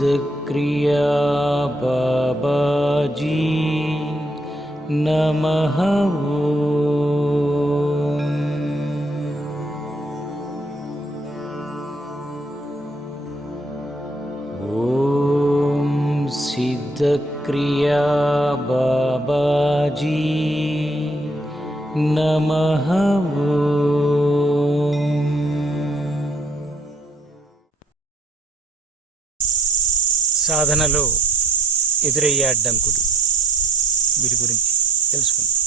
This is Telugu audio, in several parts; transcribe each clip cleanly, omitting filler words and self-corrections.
सिद्धक्रिया बाबाजी नमः। ओम सिद्धक्रिया बाबाजी नमः। సాధనలో ఎదురయ్యే అడ్డంకులు, వీటి గురించి తెలుసుకుందాం.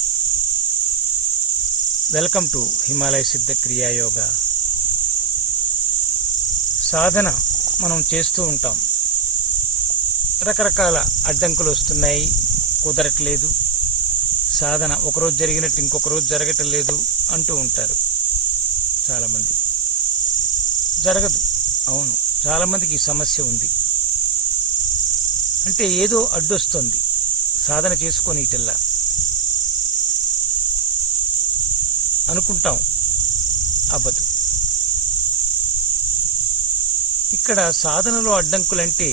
వెల్కమ్ టు హిమాలయ సిద్ధ క్రియా యోగా. సాధన మనం చేస్తూ ఉంటాం, రకరకాల అడ్డంకులు వస్తున్నాయి, కుదరట్లేదు, సాధన ఒకరోజు జరిగినట్టు ఇంకొక రోజు జరగటం లేదు అంటూ ఉంటారు చాలామంది. జరగదు, అవును, చాలామందికి ఈ సమస్య ఉంది. అంటే ఏదో అడ్డొస్తుంది, సాధన చేసుకొని ఇటల్లా అనుకుంటాం, అవ్వదు. ఇక్కడ సాధనలో అడ్డంకులంటే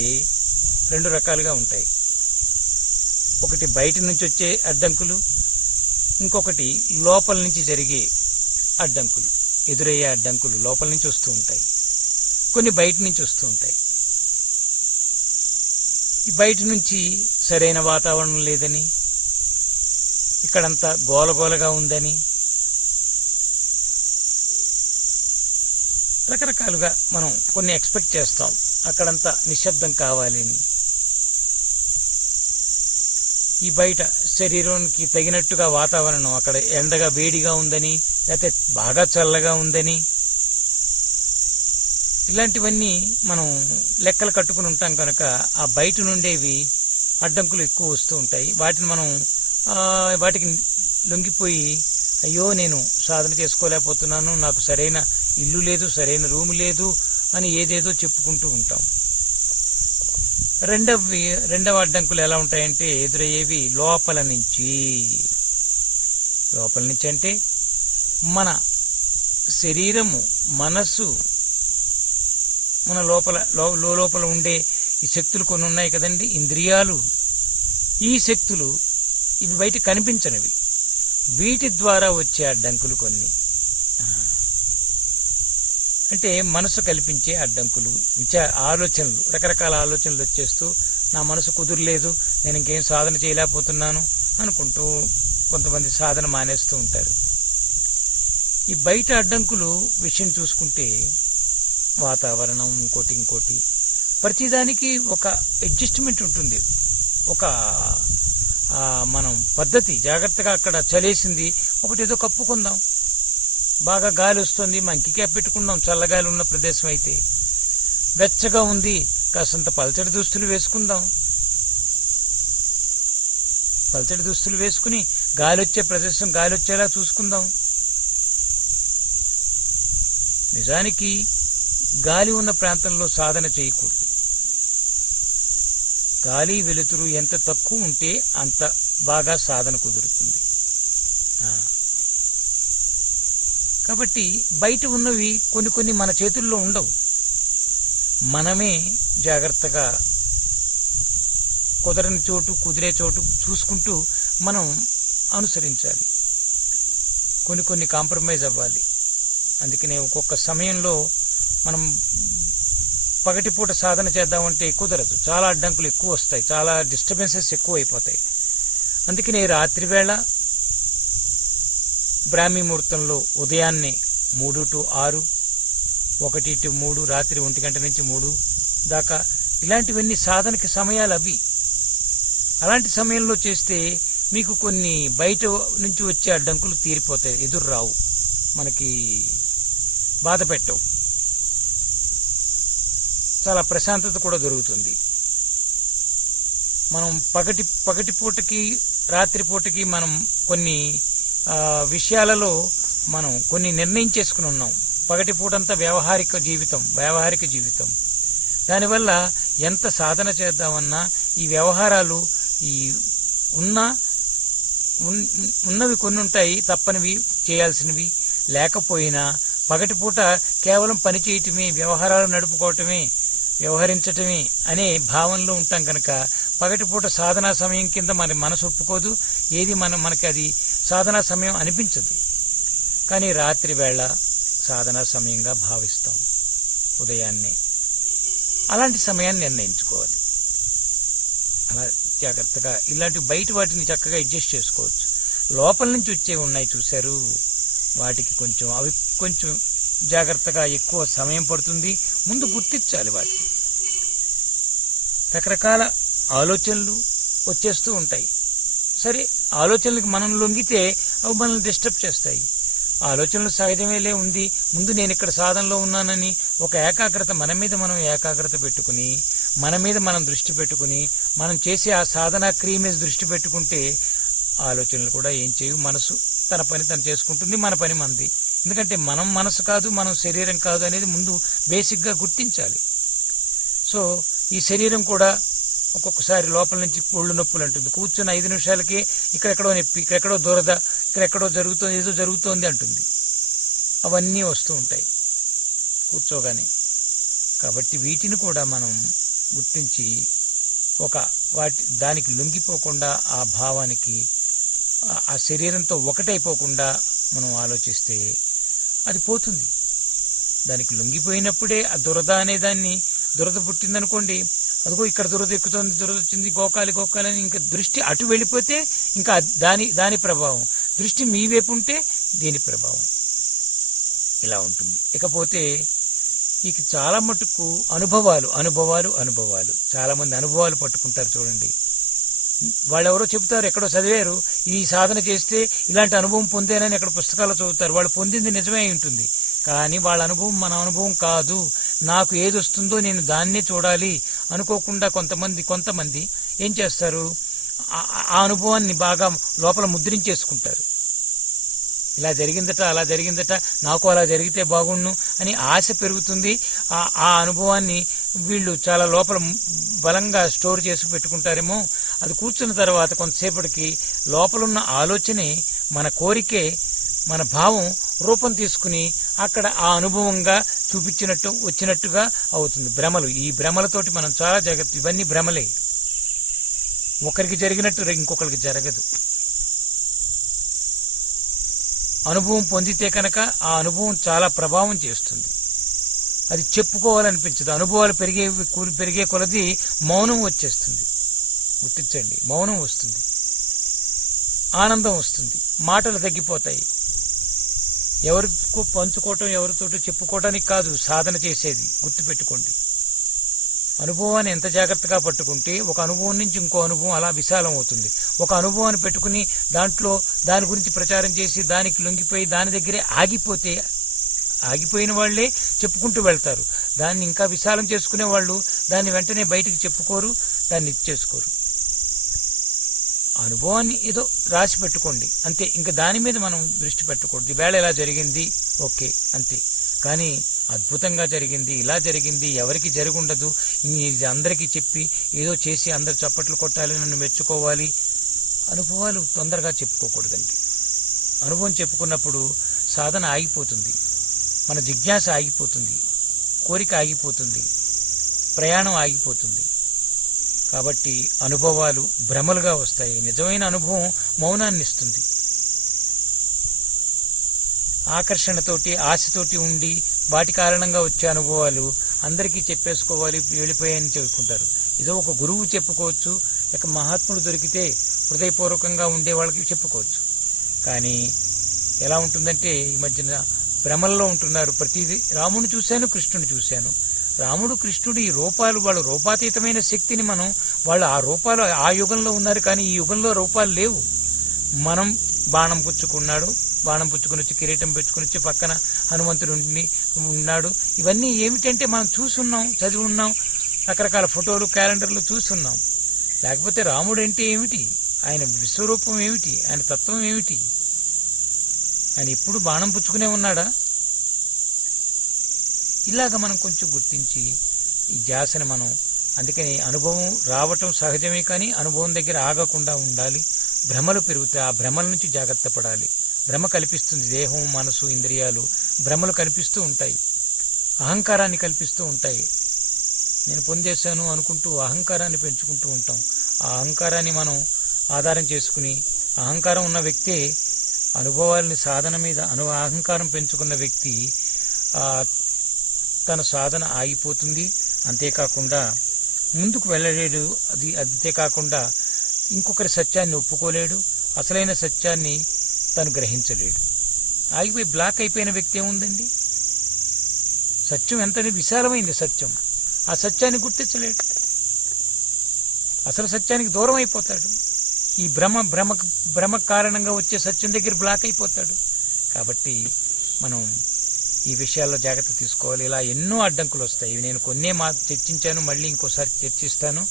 రెండు రకాలుగా ఉంటాయి. ఒకటి బయట నుంచి వచ్చే అడ్డంకులు, ఇంకొకటి లోపల నుంచి జరిగే అడ్డంకులు. ఎదురయ్యే అడ్డంకులు లోపల నుంచి వస్తూ ఉంటాయి, కొన్ని బయట నుంచి వస్తూ ఉంటాయి. ఈ బయట నుంచి సరైన వాతావరణం లేదని, ఇక్కడంతా గోలగోలగా ఉందని, రకరకాలుగా మనం కొన్ని ఎక్స్పెక్ట్ చేస్తాం. అక్కడంతా నిశ్శబ్దం కావాలని, ఈ బయట శరీరానికి తగినట్టుగా వాతావరణం, అక్కడ ఎండగా వేడిగా ఉందని, లేకపోతే బాగా చల్లగా ఉందని, ఇలాంటివన్నీ మనం లెక్కలు కట్టుకుని ఉంటాం కనుక ఆ బయట నుండేవి అడ్డంకులు ఎక్కువ వస్తూ ఉంటాయి. వాటిని మనం వాటికి లొంగిపోయి, అయ్యో నేను సాధన చేసుకోలేకపోతున్నాను, నాకు సరైన ఇల్లు లేదు, సరైన రూము లేదు అని ఏదేదో చెప్పుకుంటూ ఉంటాం. రెండవ అడ్డంకులు ఎలా ఉంటాయంటే ఎదురయ్యేవి లోపల నుంచి. లోపల నుంచి అంటే మన శరీరము, మనస్సు, మన లోపల ఉండే ఈ శక్తులు కొన్ని ఉన్నాయి కదండి, ఇంద్రియాలు. ఈ శక్తులు ఇవి బయట కనిపించనివి, వీటి ద్వారా వచ్చే అడ్డంకులు కొన్ని. అంటే మనసు కల్పించే అడ్డంకులు, ఆలోచనలు, రకరకాల ఆలోచనలు వచ్చేస్తూ నా మనసు కుదురలేదు, నేను ఇంకేం సాధన చేయలేకపోతున్నాను అనుకుంటూ కొంతమంది సాధన మానేస్తూ ఉంటారు. ఈ బయట అడ్డంకులు విషయం చూసుకుంటే వాతావరణం, ఇంకోటి ప్రతిదానికి ఒక అడ్జస్ట్మెంట్ ఉంటుంది, ఒక మనం పద్ధతి. జాగ్రత్తగా అక్కడ చలేసింది, ఒకటి ఏదో కప్పుకుందాం, బాగా గాలి వస్తుంది, మంకి క్యాప్ పెట్టుకుందాం, చల్లగాలి ఉన్న ప్రదేశం అయితే. వెచ్చగా ఉంది, కాసంత పల్చడి దుస్తులు వేసుకుందాం, పల్చడి దుస్తులు వేసుకుని గాలి వచ్చే ప్రదేశం గాలి వచ్చేలా చూసుకుందాం. నిజానికి గాలి ఉన్న ప్రాంతంలో సాధన చేయకూడదు. గాలి వెలుతురు ఎంత తక్కువ ఉంటే అంత బాగా సాధన కుదురుతుంది. కాబట్టి బయట ఉన్నవి కొన్ని మన చేతుల్లో ఉండవు, మనమే జాగ్రత్తగా కుదరని చోటు, కుదిరే చోటు చూసుకుంటూ మనం అనుసరించాలి. కొన్ని కాంప్రమైజ్ అవ్వాలి. అందుకనే ఒక్కొక్క సమయంలో మనం పగటిపూట సాధన చేద్దామంటే కుదరదు, చాలా అడ్డంకులు ఎక్కువ వస్తాయి, చాలా డిస్టర్బెన్సెస్ ఎక్కువ అయిపోతాయి. అందుకనే రాత్రి వేళ బ్రాహ్మీ ముహూర్తంలో ఉదయాన్నే 3 to 6, 1 to 3, రాత్రి 1 గంట నుంచి 3 దాకా, ఇలాంటివన్నీ సాధనకి సమయాలు అవి. అలాంటి సమయంలో చేస్తే మీకు కొన్ని బయట నుంచి వచ్చే అడ్డంకులు తీరిపోతాయి, ఎదురు రావు, మనకి బాధ పెట్టవు, చాలా ప్రశాంతత కూడా దొరుకుతుంది. మనం పగటి పూటకి రాత్రి పూటకి మనం కొన్ని విషయాలలో మనం కొన్ని నిర్ణయం చేసుకుని ఉన్నాం. పగటి పూటంతా వ్యావహారిక జీవితం. దానివల్ల ఎంత సాధన చేద్దామన్నా ఈ వ్యవహారాలు, ఈ ఉన్నవి కొన్ని ఉంటాయి, తప్పనివి, చేయాల్సినవి. లేకపోయినా పగటిపూట కేవలం పని చేయటమే, వ్యవహారాలు నడుపుకోవటమే, వ్యవహరించటమే అనే భావనలో ఉంటాం కనుక పగటిపూట సాధనా సమయం కింద మన మనసు ఒప్పుకోదు, ఏది మనకి అది సాధనా సమయం అనిపించదు. కానీ రాత్రి వేళ సాధనా సమయంగా భావిస్తాం ఉదయాన్నే. అలాంటి సమయాన్ని నిర్ణయించుకోవాలి. అలా జాగ్రత్తగా ఇలాంటి బయట వాటిని చక్కగా అడ్జస్ట్ చేసుకోవచ్చు. లోపల నుంచి వచ్చేవి ఉన్నాయి చూశారు, వాటికి అవి కొంచెం జాగ్రత్తగా ఎక్కువ సమయం పడుతుంది. ముందు గుర్తించాలి వాటిని. రకరకాల ఆలోచనలు వచ్చేస్తూ ఉంటాయి. సరే, ఆలోచనలకు మనం లొంగితే అవి మనల్ని డిస్టర్బ్ చేస్తాయి. ఆలోచనలు సహజమేలే ఉంది, ముందు నేను ఇక్కడ సాధనలో ఉన్నానని ఒక ఏకాగ్రత మన మీద మనం ఏకాగ్రత పెట్టుకుని, మన మీద మనం దృష్టి పెట్టుకుని, మనం చేసే ఆ సాధనా క్రియ మీద దృష్టి పెట్టుకుంటే ఆలోచనలు కూడా ఏం చేయవు. మనసు తన పని తను చేసుకుంటుంది, మన పని మనది. ఎందుకంటే మనం మనసు కాదు, మనం శరీరం కాదు అనేది ముందు బేసిక్గా గుర్తించాలి. సో ఈ శరీరం కూడా ఒక్కొక్కసారి లోపల నుంచి ఒళ్ళు నొప్పులు అంటుంది. కూర్చున్న 5 నిమిషాలకే ఇక్కడెక్కడో నొప్పి, ఇక్కడెక్కడో దురద, ఇక్కడెక్కడో జరుగుతుంది, ఏదో జరుగుతోంది అంటుంది. అవన్నీ వస్తూ ఉంటాయి కూర్చోగానే. కాబట్టి వీటిని కూడా మనం గుర్తించి దానికి లొంగిపోకుండా, ఆ భావానికి, ఆ శరీరంతో ఒకటైపోకుండా మనం ఆలోచిస్తే అది పోతుంది. దానికి లొంగిపోయినప్పుడే ఆ దురద అనేదాన్ని, దురద పుట్టిందనుకోండి, అదిగో ఇక్కడ దురద ఎక్కుతోంది, దురద వచ్చింది, గోకాలి అని ఇంకా దృష్టి అటు వెళ్ళిపోతే ఇంకా దాని ప్రభావం, దృష్టి మీ వైపు ఉంటే దీని ప్రభావం ఇలా ఉంటుంది. ఇకపోతే ఇక చాలా మటుకు అనుభవాలు చాలా మంది అనుభవాలు పట్టుకుంటారు చూడండి. వాళ్ళెవరో చెబుతారు, ఎక్కడో చదివారు, ఈ సాధన చేస్తే ఇలాంటి అనుభవం పొందానని ఎక్కడ పుస్తకాల్లో చదువుతారు. వాళ్ళు పొందింది నిజమే ఉంటుంది, కానీ వాళ్ళ అనుభవం మన అనుభవం కాదు. నాకు ఏది వస్తుందో నేను దాన్నే చూడాలి అనుకోకుండా కొంతమంది ఏం చేస్తారు, ఆ అనుభవాన్ని బాగా లోపల ముద్రించేసుకుంటారు. ఇలా జరిగిందట, అలా జరిగిందట, నాకు అలా జరిగితే బాగుండు అని ఆశ పెరుగుతుంది. ఆ అనుభవాన్ని వీళ్ళు చాలా లోపల బలంగా స్టోర్ చేసి పెట్టుకుంటారేమో. అది కూర్చున్న తర్వాత కొంతసేపటికి లోపలున్న ఆలోచనే, మన కోరికే, మన భావం రూపం తీసుకుని అక్కడ ఆ అనుభవంగా వచ్చినట్టుగా అవుతుంది. భ్రమలు, ఈ భ్రమలతోటి మనం చాలా జాగ్రత్త. ఇవన్నీ భ్రమలే. ఒకరికి జరిగినట్టు ఇంకొకరికి జరగదు. అనుభవం పొందితే కనుక ఆ అనుభవం చాలా ప్రభావం చేస్తుంది. అది చెప్పుకోవాలనిపించదు. అనుభవాలు పెరిగే కొలది మౌనం వచ్చేస్తుంది. గుర్తించండి, మౌనం వస్తుంది, ఆనందం వస్తుంది, మాటలు తగ్గిపోతాయి. ఎవరికో పంచుకోవటం, ఎవరితోటో చెప్పుకోవటానికి కాదు సాధన చేసేది. గుర్తుపెట్టుకోండి, అనుభవాన్ని ఎంత జాగ్రత్తగా పట్టుకుంటే ఒక అనుభవం నుంచి ఇంకో అనుభవం అలా విశాలం అవుతుంది. ఒక అనుభవాన్ని పెట్టుకుని దాని గురించి ప్రచారం చేసి దానికి లొంగిపోయి దాని దగ్గరే ఆగిపోయిన వాళ్లే చెప్పుకుంటూ వెళ్తారు. దాన్ని ఇంకా విశాలం చేసుకునే వాళ్ళు దాన్ని వెంటనే బయటికి చెప్పుకోరు, దాన్ని ఇచ్చేసుకోరు. అనుభవాన్ని ఏదో రాసి పెట్టుకోండి అంతే, ఇంకా దాని మీద మనం దృష్టి పెట్టకూడదు. ఈవేళ ఎలా జరిగింది, ఓకే అంతే. కానీ అద్భుతంగా జరిగింది, ఇలా జరిగింది, ఎవరికి జరుగుండదు, ఇది అందరికీ చెప్పి ఏదో చేసి అందరు చప్పట్లు కొట్టాలి, నన్ను మెచ్చుకోవాలి, అనుభవాలు తొందరగా చెప్పుకోకూడదండి. అనుభవం చెప్పుకున్నప్పుడు సాధన ఆగిపోతుంది, మన జిజ్ఞాస ఆగిపోతుంది, కోరిక ఆగిపోతుంది, ప్రయాణం ఆగిపోతుంది. కాబట్టి అనుభవాలు భ్రమలుగా వస్తాయి. నిజమైన అనుభవం మౌనాన్ని ఇస్తుంది. ఆకర్షణతోటి, ఆశతోటి ఉండి వాటి కారణంగా వచ్చే అనుభవాలు అందరికీ చెప్పేసుకోవాలి, వెళ్ళిపోయాయని చెప్పుకుంటారు. ఏదో ఒక గురువు చెప్పుకోవచ్చు, ఇక మహాత్ముడు దొరికితే హృదయపూర్వకంగా ఉండే వాళ్ళకి చెప్పుకోవచ్చు. కానీ ఎలా ఉంటుందంటే ఈ మధ్యన భ్రమల్లో ఉంటున్నారు. ప్రతిదీ రాముని చూశాను, కృష్ణుని చూశాను. రాముడు, కృష్ణుడు ఈ రూపాలు, వాళ్ళు రూపాతీతమైన శక్తిని వాళ్ళు ఆ రూపాలు ఆ యుగంలో ఉన్నారు, కానీ ఈ యుగంలో రూపాలు లేవు. మనం బాణం పుచ్చుకుని వచ్చి కిరీటం పెట్టుకుని వచ్చి పక్కన హనుమంతుడు ఉన్నాడు. ఇవన్నీ ఏమిటంటే మనం చూసున్నాం, చదివి ఉన్నాం, రకరకాల ఫోటోలు, క్యాలెండర్లు చూస్తున్నాం. లేకపోతే రాముడు అంటే ఏమిటి, ఆయన విశ్వరూపం ఏమిటి, ఆయన తత్వం ఏమిటి? ఆయన ఎప్పుడు బాణం పుచ్చుకునే ఉన్నాడా? ఇలాగ మనం కొంచెం గుర్తించి ఈ ధ్యాసని అందుకని అనుభవం రావటం సహజమే, కానీ అనుభవం దగ్గర ఆగకుండా ఉండాలి. భ్రమలు పెరుగుతాయి, ఆ భ్రమల నుంచి జాగ్రత్త పడాలి. భ్రమ కల్పిస్తుంది, దేహం, మనసు, ఇంద్రియాలు భ్రమలు కల్పిస్తూ ఉంటాయి, అహంకారాన్ని కల్పిస్తూ ఉంటాయి. నేను పొందేశాను అనుకుంటూ అహంకారాన్ని పెంచుకుంటూ ఉంటాం. ఆ అహంకారాన్ని మనం ఆధారం చేసుకుని, అహంకారం ఉన్న వ్యక్తే అనుభవాలని సాధన మీద అహంకారం పెంచుకున్న వ్యక్తి తన సాధన ఆగిపోతుంది. అంతేకాకుండా ముందుకు వెళ్ళలేడు. అంతేకాకుండా ఇంకొకరి సత్యాన్ని ఒప్పుకోలేడు. అసలైన సత్యాన్ని తను గ్రహించలేడు. ఆగిపోయి బ్లాక్ అయిపోయిన వ్యక్తి ఏముందండి? సత్యం ఎంత విశాలమైంది సత్యం. ఆ సత్యాన్ని గుర్తించలేడు. అసలు సత్యానికి దూరం అయిపోతాడు. ఈ భ్రమ కారణంగా వచ్చే సత్యం దగ్గర బ్లాక్ అయిపోతాడు. కాబట్టి మనం ఈ విషయాల్లో జాగ్రత్త తీసుకోవాలి. ఇలా ఎన్నో అడ్డంకులు వస్తాయి. ఇవి నేను కొన్నే చర్చించాను, మళ్ళీ ఇంకోసారి చర్చిస్తాను.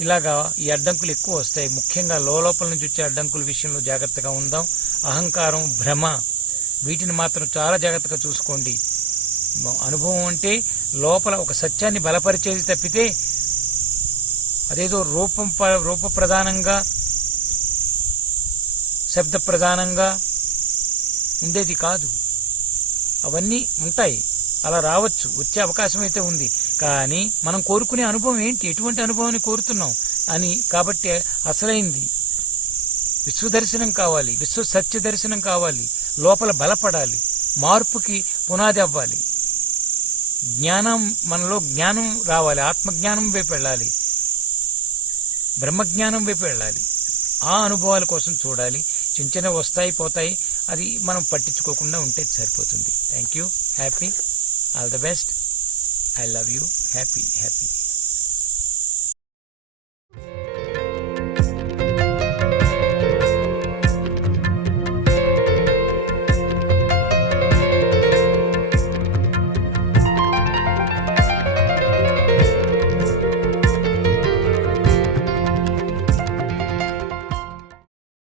ఇలాగా ఈ అడ్డంకులు ఎక్కువ వస్తాయి. ముఖ్యంగా లోపల నుంచి వచ్చే అడ్డంకుల విషయంలో జాగ్రత్తగా ఉందాం. అహంకారం, భ్రమ, వీటిని మాత్రం చాలా జాగ్రత్తగా చూసుకోండి. అనుభవం అంటే లోపల ఒక సత్యాన్ని బలపరిచేది తప్పితే అదేదో రూప ప్రధానంగా, శబ్ద ప్రధానంగా ఉండేది కాదు. అవన్నీ ఉంటాయి, అలా రావచ్చు, వచ్చే అవకాశం అయితే ఉంది. కానీ మనం కోరుకునే అనుభవం ఏంటి, ఎటువంటి అనుభవాన్ని కోరుతున్నాం అని. కాబట్టి అసలైంది విశ్వదర్శనం కావాలి, విశ్వ సత్య దర్శనం కావాలి, లోపల బలపడాలి, మార్పుకి పునాది అవ్వాలి, జ్ఞానం, మనలో జ్ఞానం రావాలి, ఆత్మజ్ఞానం వైపు వెళ్ళాలి, బ్రహ్మజ్ఞానం వైపు వెళ్ళాలి. ఆ అనుభవాల కోసం చూడాలి. చిన్న చిన్న వస్తాయి పోతాయి, అది మనం పట్టించుకోకుండా ఉంటే సరిపోతుంది. Thank you. Happy. All the best. I love you. Happy.